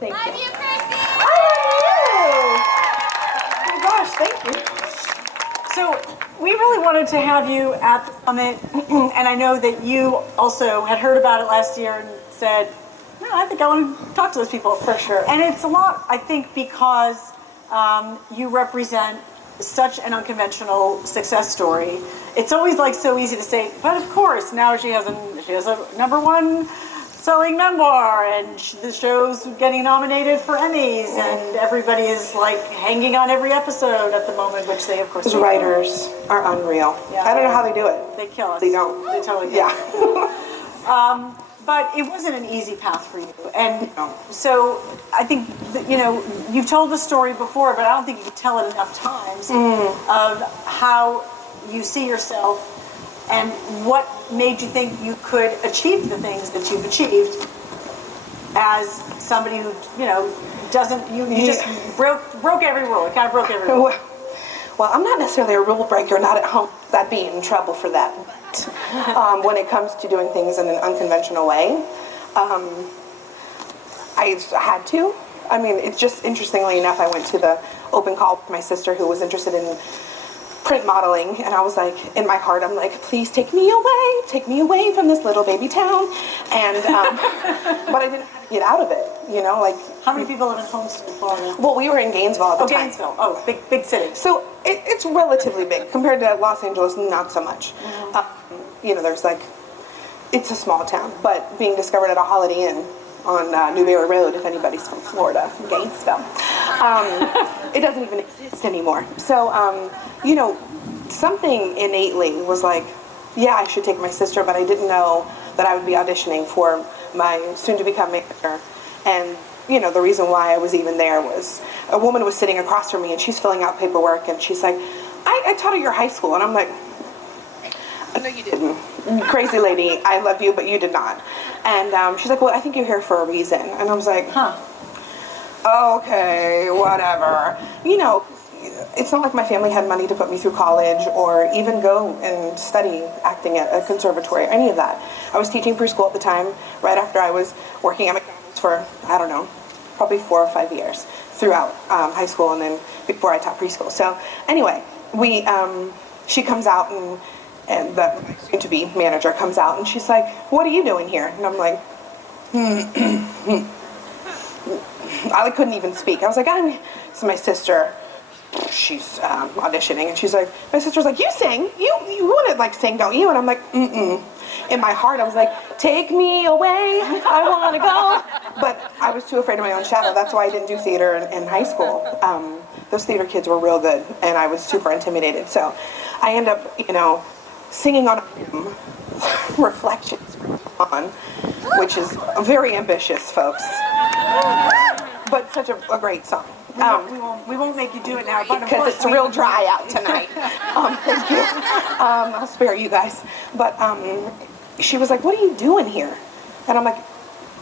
Thank you. Love you, Chrissy! Oh my gosh, thank you. So we really wanted to have you at the summit, and I know that you also had heard about it last year and said, no, I think I want to talk to those people. For sure. And it's a lot, I think, because you represent such an unconventional success story. It's always like so easy to say, but of course, now she has a #1 selling memoir, and the show's getting nominated for Emmys, and everybody is like hanging on every episode at the moment, which they of course Those writers are unreal. Yeah. I don't know how they do it. They kill us. They don't. They totally do. Yeah. But it wasn't an easy path for you, and so I think that, you've told the story before, but I don't think you could tell it enough times of how you see yourself and what made you think you could achieve the things that you've achieved as somebody who doesn't you just broke every rule. It kind of broke every rule. Well, I'm not necessarily a rule breaker, not at home. I'd be in trouble for that. But when it comes to doing things in an unconventional way, I had to. I mean, it's just, interestingly enough, I went to the open call with my sister who was interested in print modeling, and I was like, in my heart, I'm like, please take me away from this little baby town. And but I didn't know how to get out of it, like. How many people live in Homestead, Florida? Well, we were in Gainesville at the time. Gainesville. Oh, big city. So it's relatively big compared to Los Angeles, not so much. There's like, it's a small town, but being discovered at a Holiday Inn on Newberry Road, if anybody's from Florida, Gainesville, it doesn't even exist anymore. So, something innately was like, yeah, I should take my sister, but I didn't know that I would be auditioning for my soon-to-become manager. And, the reason why I was even there was a woman was sitting across from me, and she's filling out paperwork, and she's like, I taught at your high school. And I'm like, no, you didn't. Crazy lady, I love you, but you did not. And she's like, well, I think you're here for a reason. And I was like, okay, whatever. It's not like my family had money to put me through college or even go and study acting at a conservatory or any of that. I was teaching preschool at the time, right after I was working at McDonald's for, I don't know, probably 4 or 5 years throughout high school and then before I taught preschool. So anyway, she comes out and the soon-to-be manager comes out and she's like, what are you doing here? And I'm like, I couldn't even speak. I was like, this is my sister. She's auditioning, and she's like, my sister's like, you sing? You want to like sing, don't you? And I'm like, In my heart, I was like, take me away, I want to go. But I was too afraid of my own shadow. That's why I didn't do theater in high school. Those theater kids were real good, and I was super intimidated. So I end up, singing on Reflections on, which is very ambitious, folks. But such a great song. We won't make you do it now, because it's real dry out tonight. Thank you. I'll spare you guys. But she was like, what are you doing here? And I'm like,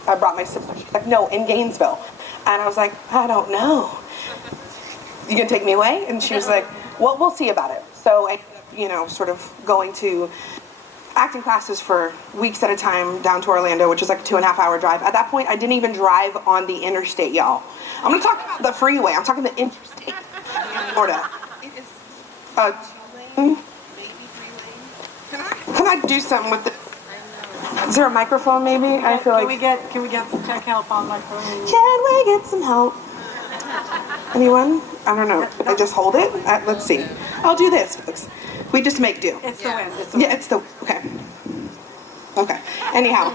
I brought my sister. She's like, no, in Gainesville. And I was like, I don't know. You gonna take me away? And she was like, well, we'll see about it. So I ended up, sort of going to acting classes for weeks at a time down to Orlando, which is like a 2.5-hour drive. At that point, I didn't even drive on the interstate, y'all. I'm gonna talk about the freeway. I'm talking the interstate in Florida. It is a 2-lane, maybe 3-lane. Can I do something with it? Is there a microphone, maybe? I feel like. Can we get some tech help on my phone? Can we get some help? Anyone? I don't know. I just hold it. Let's see. I'll do this, folks. We just make do. It's the wind. Okay. Anyhow,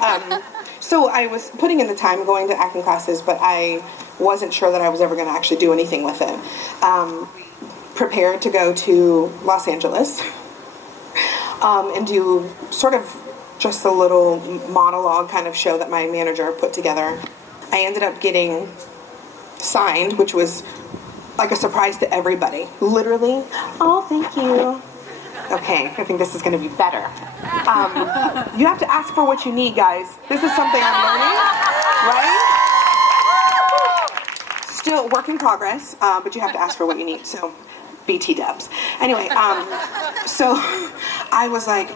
so I was putting in the time going to acting classes, but I wasn't sure that I was ever going to actually do anything with it. Prepared to go to Los Angeles and do sort of just a little monologue kind of show that my manager put together. I ended up getting signed, which was like a surprise to everybody. Literally, oh, thank you. Okay, I think this is going to be better. You have to ask for what you need, guys. This is something I'm learning, right? Still work in progress, but you have to ask for what you need. So, BT dubs. Anyway, so I was like,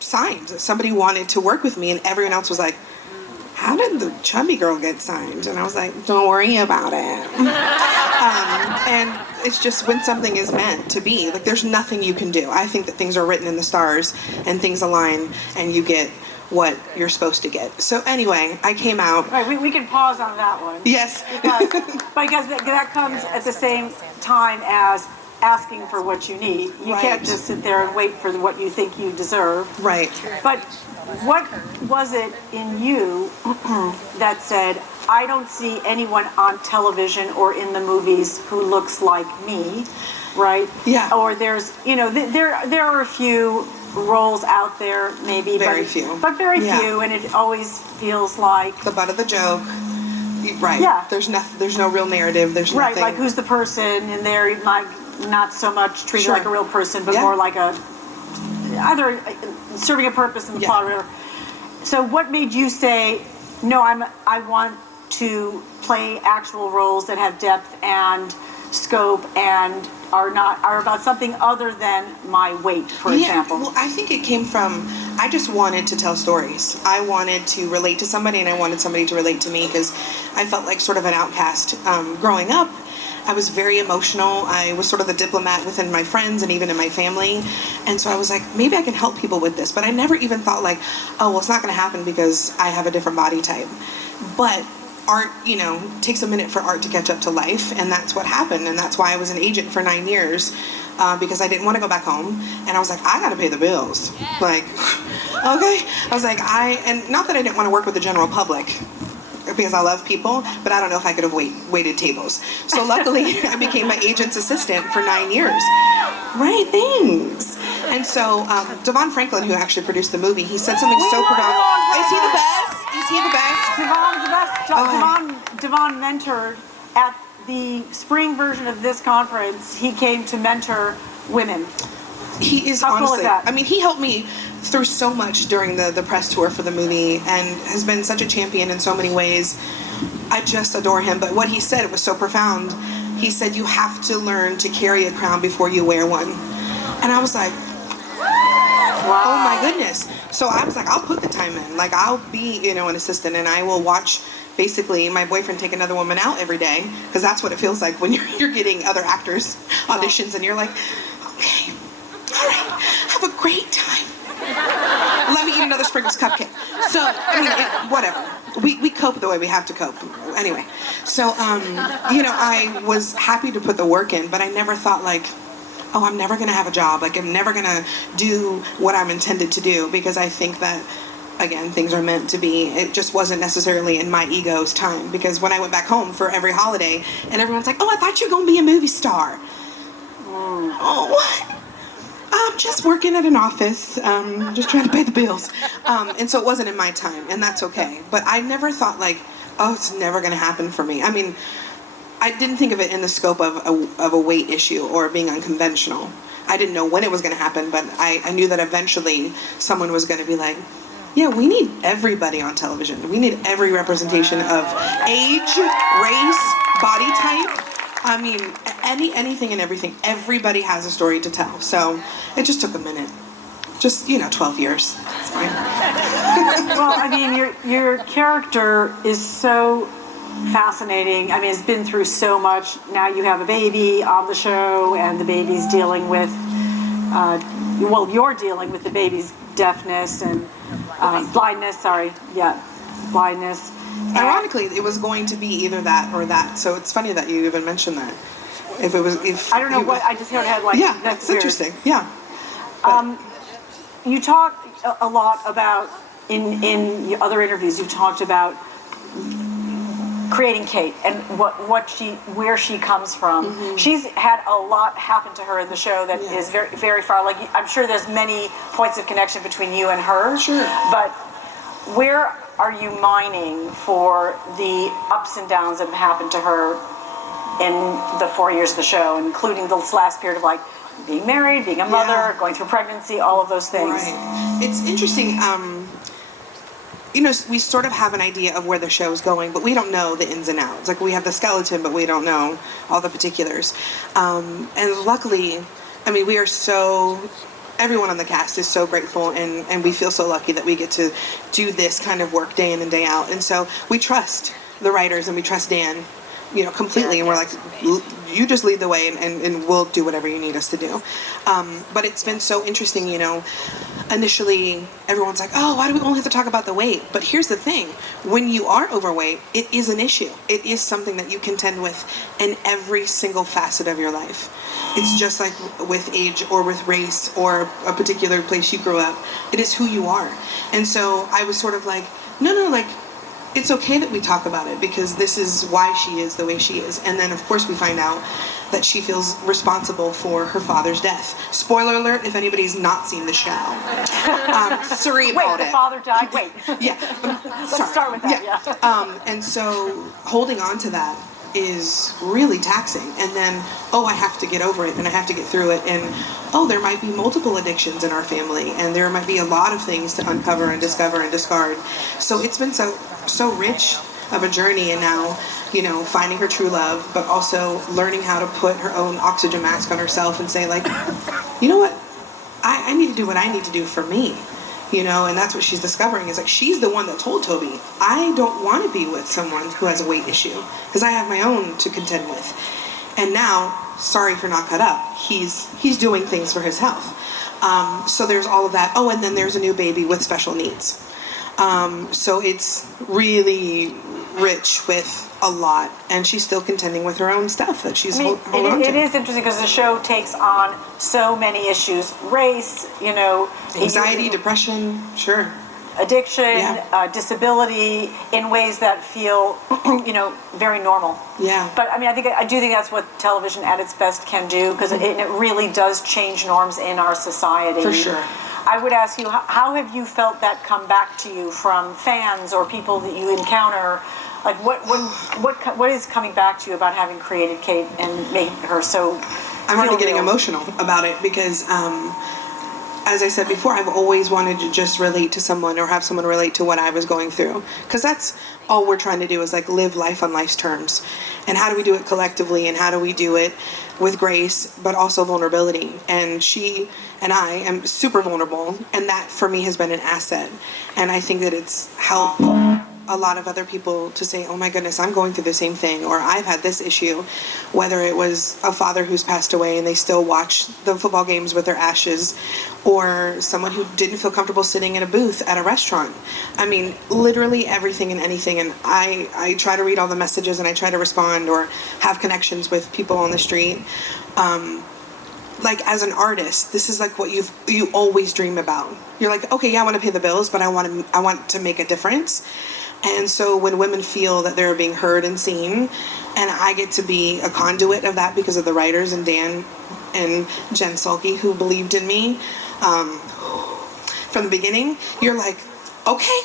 signed. Somebody wanted to work with me, and everyone else was like, how did the chubby girl get signed? And I was like, don't worry about it. And it's just when something is meant to be, like there's nothing you can do. I think that things are written in the stars and things align and you get what you're supposed to get. So anyway, I came out. Right, we can pause on that one. Yes. Because that comes at the same time as asking for what you need. You can't just sit there and wait for what you think you deserve. Right. But what was it in you that said, I don't see anyone on television or in the movies who looks like me, right? Yeah. Or there's, there are a few roles out there, maybe. Very few. But very few, and it always feels like the butt of the joke. Right. Yeah. There's no real narrative. There's nothing. Right, like who's the person, and they're like not so much treated like a real person, but more like either serving a purpose in the plot or whatever. So what made you say, no, I want to play actual roles that have depth and scope and are about something other than my weight, for example? Well, I think it came from, I just wanted to tell stories. I wanted to relate to somebody, and I wanted somebody to relate to me because I felt like sort of an outcast growing up. I was very emotional. I was sort of the diplomat within my friends and even in my family. And so I was like, maybe I can help people with this. But I never even thought like, oh, well, it's not going to happen because I have a different body type. But art, takes a minute for art to catch up to life. And that's what happened. And that's why I was an agent for 9 years, because I didn't want to go back home. And I was like, I got to pay the bills. Like, okay. I was like, and not that I didn't want to work with the general public, because I love people, but I don't know if I could have waited tables. So luckily, I became my agent's assistant for 9 years. Right, thanks. And so Devon Franklin, who actually produced the movie, he said something so profound. Is he the best? Is he the best? Devon's the best. Devon mentored at the spring version of this conference. He came to mentor women. He is How honestly, cool is that? I mean, he helped me through so much during the press tour for the movie and has been such a champion in so many ways. I just adore him. But what he said, it was so profound. He said, you have to learn to carry a crown before you wear one. And I was like, wow. Oh my goodness. So I was like, I'll put the time in. Like, I'll be, an assistant, and I will watch basically my boyfriend take another woman out every day, because that's what it feels like when you're getting other actors auditions and you're like, okay, all right, have a great time. Let me eat another Sprinkles cupcake. So, I mean, whatever. We cope the way we have to cope. Anyway, so, I was happy to put the work in, but I never thought like, oh, I'm never going to have a job. Like, I'm never going to do what I'm intended to do, because I think that, again, things are meant to be. It just wasn't necessarily in my ego's time, because when I went back home for every holiday, and everyone's like, oh, I thought you were going to be a movie star. Oh, what? I'm just working at an office, just trying to pay the bills. And so it wasn't in my time, and that's okay. But I never thought like, oh, it's never going to happen for me. I mean, I didn't think of it in the scope of a weight issue or being unconventional. I didn't know when it was going to happen, but I knew that eventually someone was going to be like, yeah, we need everybody on television. We need every representation of age, race, body type. I mean, anything and everything. Everybody has a story to tell. So it just took a minute. Just, 12 years. It's fine. Well, I mean, your character is so fascinating. I mean, it's been through so much. Now you have a baby on the show, and the baby's dealing with, you're dealing with the baby's deafness and blindness. Blindness. Ironically, it was going to be either that or that. So it's funny that you even mentioned that. If I don't know what I just heard like. Yeah, that's weird. Interesting. Yeah. You talk a lot about in other interviews. You talked about creating Kate and where she comes from. Mm-hmm. She's had a lot happen to her in the show that is very, very far. Like, I'm sure there's many points of connection between you and her. Sure. But where are you mining for the ups and downs that have happened to her in the 4 years of the show, including this last period of like being married, being a mother, going through pregnancy, all of those things? Right. It's interesting. We sort of have an idea of where the show is going, but we don't know the ins and outs. Like, we have the skeleton, but we don't know all the particulars. And luckily, I mean, we are so everyone on the cast is so grateful, and we feel so lucky that we get to do this kind of work day in and day out. And so we trust the writers and we trust Dan, you know, completely. And we're like, you just lead the way, and we'll do whatever you need us to do. But it's been so interesting, you know. Initially, everyone's like, oh, why do we only have to talk about the weight? But here's the thing. When you are overweight, it is an issue. It is something that you contend with in every single facet of your life. It's just like with age or with race or a particular place you grew up. It is who you are. And so I was sort of like, no, like, it's okay that we talk about it because this is why she is the way she is. And then, of course, we find out that she feels responsible for her father's death. Spoiler alert, if anybody's not seen the show. Sorry about it. Wait, the father died? Wait. Yeah. Let's start with that, yeah. And so holding on to that is really taxing. And then, I have to get over it and I have to get through it. And, there might be multiple addictions in our family. And there might be a lot of things to uncover and discover and discard. So it's been so rich of a journey, and now, you know, finding her true love, but also learning how to put her own oxygen mask on herself and say, like, you know what, I need to do what I need to do for me, you know. And that's what she's discovering, is like, she's the one that told Toby, I don't want to be with someone who has a weight issue because I have my own to contend with. And now, sorry for not cut up, he's doing things for his health. So there's all of that. And then there's a new baby with special needs. So it's really rich with a lot, and she's still contending with her own stuff that she's holding on to. It is interesting because the show takes on so many issues: race, you know, anxiety, depression, sure, addiction, disability, in ways that feel, you know, very normal. Yeah. But I mean, I do think that's what television at its best can do, because it really does change norms in our society. For sure. I would ask you, how have you felt that come back to you from fans or people that you encounter? Like, what is coming back to you about having created Kate and made her so? I'm already getting emotional about it because, as I said before, I've always wanted to just relate to someone or have someone relate to what I was going through, because that's all we're trying to do, is like live life on life's terms. And how do we do it collectively, and how do we do it with grace but also vulnerability? And she and I am super vulnerable, and that for me has been an asset. And I think that it's helped a lot of other people to say, oh my goodness, I'm going through the same thing, or I've had this issue, whether it was a father who's passed away and they still watch the football games with their ashes, or someone who didn't feel comfortable sitting in a booth at a restaurant. I mean, literally everything and anything. And I try to read all the messages, and I try to respond or have connections with people on the street. Like, as an artist, this is like what you always dream about. You're like, okay, yeah, I want to pay the bills, but I want to make a difference. And so when women feel that they're being heard and seen, and I get to be a conduit of that because of the writers and Dan and Jen Sulky, who believed in me from the beginning, you're like, okay,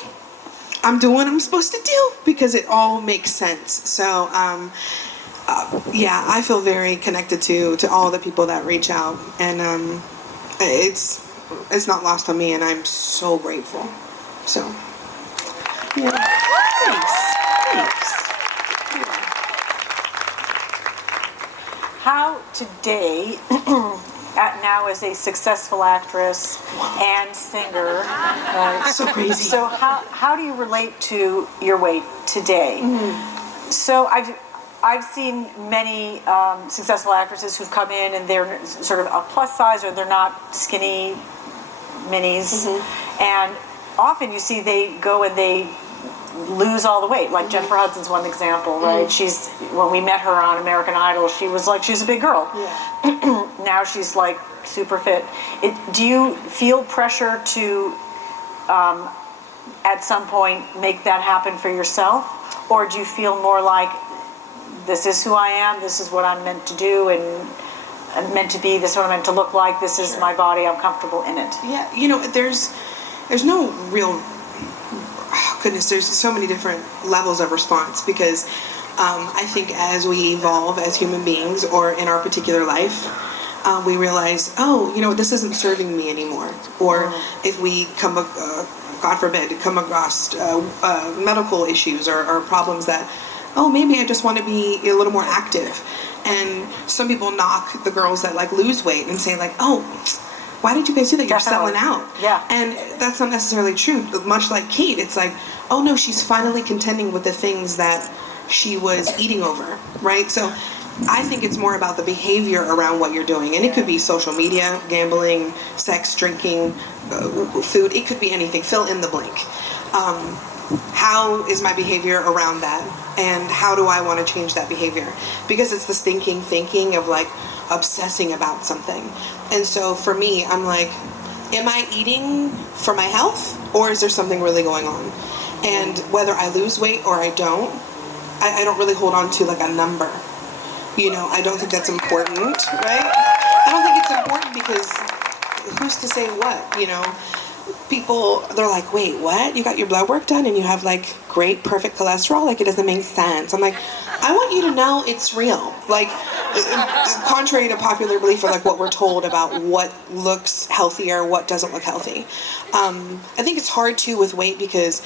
I'm doing what I'm supposed to do, because it all makes sense. So yeah, I feel very connected to all the people that reach out, and it's not lost on me, and I'm so grateful. So yeah. Thanks. How today, now as a successful actress and singer, So crazy. So how do you relate to your weight today? So I've seen many successful actresses who've come in and they're sort of a plus size, or they're not skinny minis, and often you see they go and they lose all the weight. Like Jennifer Hudson's one example, right? When we met her on American Idol, she was a big girl. Yeah. Now she's like super fit. Do you feel pressure to, at some point, make that happen for yourself, or do you feel more like, this is who I am, this is what I'm meant to do, and I'm meant to be, this is what I'm meant to look like, this is my body, I'm comfortable in it? Yeah, you know, there's no real, goodness, there's so many different levels of response, because I think as we evolve as human beings, or in our particular life, we realize, you know, this isn't serving me anymore. Or if we God forbid, come across medical issues or problems that, maybe I just want to be a little more active. And some people knock the girls that like lose weight and say like, why did you guys do that? You're Definitely. selling out. Yeah. And that's not necessarily true. Much like Kate, it's like, oh no, she's finally contending with the things that she was eating over, right? So I think it's more about the behavior around what you're doing. And it could be social media, gambling, sex, drinking, food. It could be anything. Fill in the blank. How is my behavior around that? And how do I want to change that behavior? Because it's this thinking of like obsessing about something. And so for me, I'm like, am I eating for my health, or is there something really going on? And whether I lose weight or I don't really hold on to like a number. You know, I don't think that's important, right? I don't think it's important because who's to say what, you know? People, they're like, wait, what? You got your blood work done and you have like great, perfect cholesterol? Like, it doesn't make sense. I'm like, I want you to know it's real. Like, contrary to popular belief or like what we're told about what looks healthy or what doesn't look healthy. I think it's hard too with weight because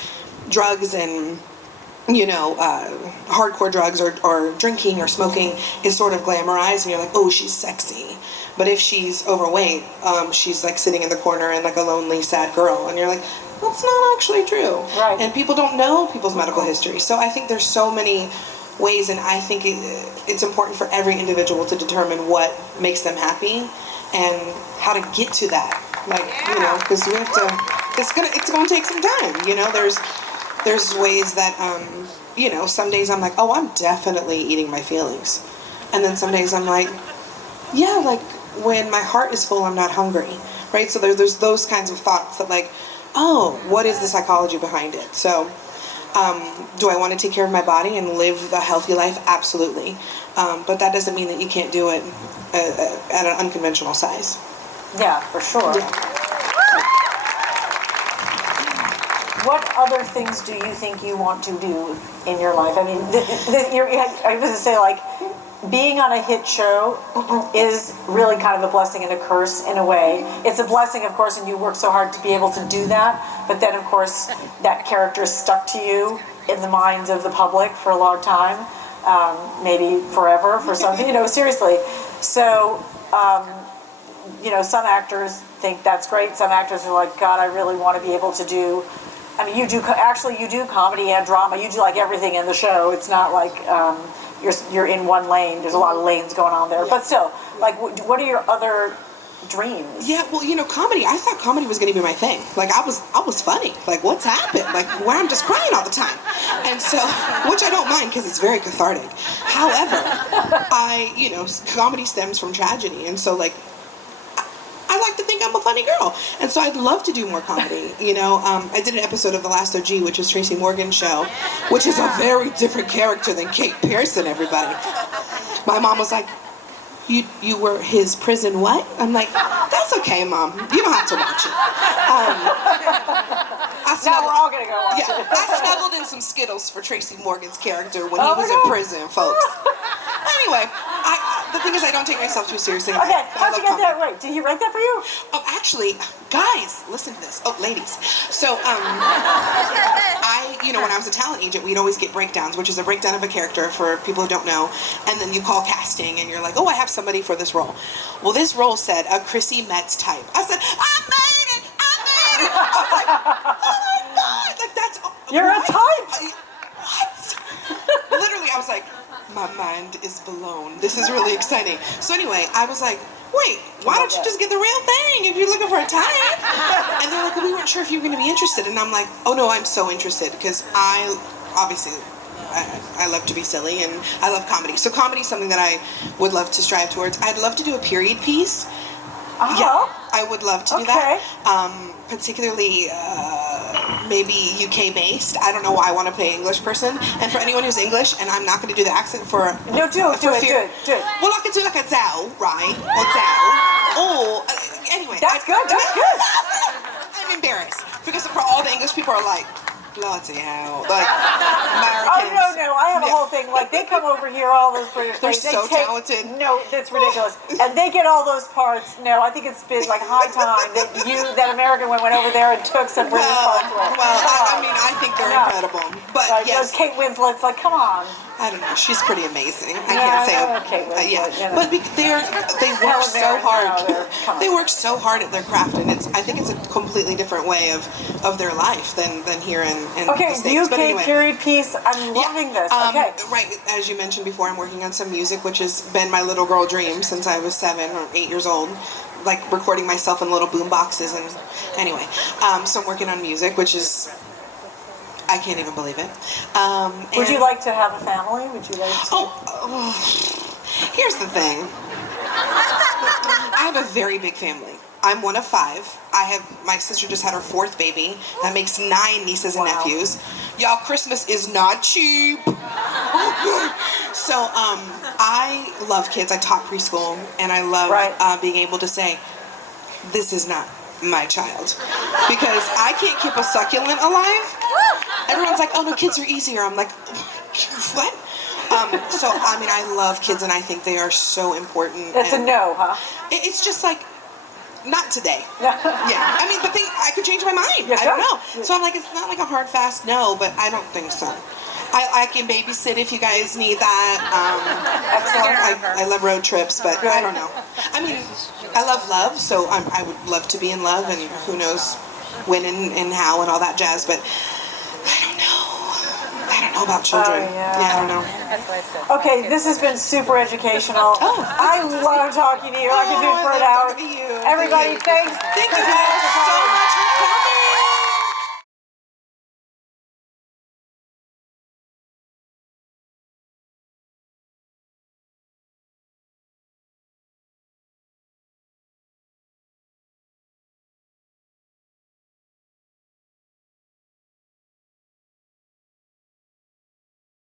drugs and, you know, hardcore drugs or drinking or smoking is sort of glamorized and you're like, oh, she's sexy. But if she's overweight, she's like sitting in the corner and like a lonely, sad girl. And you're like, that's not actually true. Right. And people don't know people's medical history. So I think there's so many ways, and I think it's important for every individual to determine what makes them happy and how to get to that. Like, you know, because we have to, it's gonna take some time. You know, there's ways that, you know, some days I'm like, oh, I'm definitely eating my feelings. And then some days I'm like, yeah, like when my heart is full, I'm not hungry, right? So there's those kinds of thoughts that like, oh, what is the psychology behind it? So do I want to take care of my body and live a healthy life? Absolutely. But that doesn't mean that you can't do it at an unconventional size. Yeah, for sure. Yeah. What other things do you think you want to do in your life? I mean, I was going to say, like, being on a hit show is really kind of a blessing and a curse in a way. It's a blessing, of course, and you work so hard to be able to do that, but then, of course, that character is stuck to you in the minds of the public for a long time, maybe forever for some, you know, seriously. So, you know, some actors think that's great. Some actors are like, God, I really want to be able to do, I mean, you do comedy and drama. You do like everything in the show. It's not like you're in one lane. There's a lot of lanes going on there. But still, like, what are your other dreams? Yeah, well, you know, comedy, I thought comedy was going to be my thing. Like, I was funny. Like, what's happened? Like, where I'm just crying all the time. And so, which I don't mind because it's very cathartic. However, you know, comedy stems from tragedy. And so, like, I like to think I'm a funny girl. And so I'd love to do more comedy. You know, I did an episode of The Last OG, which is Tracy Morgan's show, which is a very different character than Kate Pearson, everybody. My mom was like, you were his prison what? I'm like, that's okay, Mom. You don't have to watch it. Now we're all going to go watch it. I snuggled in some Skittles for Tracy Morgan's character when he was in prison, folks. Anyway, the thing is, I don't take myself too seriously. Okay, how'd you get that right? Did he write that for you? Oh, actually, guys, listen to this. Oh, ladies. So, you know, when I was a talent agent, we'd always get breakdowns, which is a breakdown of a character for people who don't know. And then you call casting, and you're like, oh, I have somebody for this role. Well, this role said a Chrissy Metz type. I said, I made it! I was like, oh my God! Like, that's... You're what? a type! What? Literally, I was like, my mind is blown. This is really exciting. So anyway, I was like, wait, why don't you just get the real thing if you're looking for a type? And they're like, well, we weren't sure if you were going to be interested. And I'm like, oh no, I'm so interested because I love to be silly and I love comedy. So comedy is something that I would love to strive towards. I'd love to do a period piece. Yeah, I would love to do that. Particularly maybe UK based. I don't know why I want to play an English person. And for anyone who's English, and I'm not going to do the accent for... No, do it. Well, I could do like a Zhao, right? A Zhao. Oh, anyway. That's good. I'm embarrassed because for all the English people are like, bloody hell. Like, Americans. Oh, no. I have a whole thing. Like, they come over here, all those British They're so talented. No, that's ridiculous. And they get all those parts. No, I think it's been like high time that American went over there and took some British parts away. Well, I mean, I think they're incredible. But yes. Kate Winslet's like, come on. I don't know. She's pretty amazing. I can't say. Okay, well, Yeah, you know. but they work so Now hard. they're coming. They work so hard at their craft, and I think it's a completely different way of their life than here in Okay, the States. UK But anyway. period piece. I'm loving this. Okay. Right, as you mentioned before, I'm working on some music, which has been my little girl dream since I was 7 or 8 years old. Like recording myself in little boom boxes, and anyway, so I'm working on music, which is. I can't even believe it. Would you like to have a family? Would you like to? Oh, here's the thing. I have a very big family. I'm one of 5. My sister just had her 4th baby. That makes 9 nieces and nephews. Y'all, Christmas is not cheap. So, I love kids. I taught preschool, and I love being able to say, this is not my child. Because I can't keep a succulent alive. Everyone's like, oh no, kids are easier. I'm like, what? So, I mean, I love kids, and I think they are so important. That's a no, huh? It's just like, not today. Yeah. I mean, but I could change my mind. I don't know. So I'm like, it's not like a hard, fast no, but I don't think so. I can babysit if you guys need that. Excellent. I love road trips, but I don't know. I mean, I love, so I would love to be in love, and who knows when and how and all that jazz, but I don't know. I don't know about children. I don't know. Okay, this has been super educational. I love talking to you. I could do it for an hour. Everybody, thanks. Thank you guys so much for coming.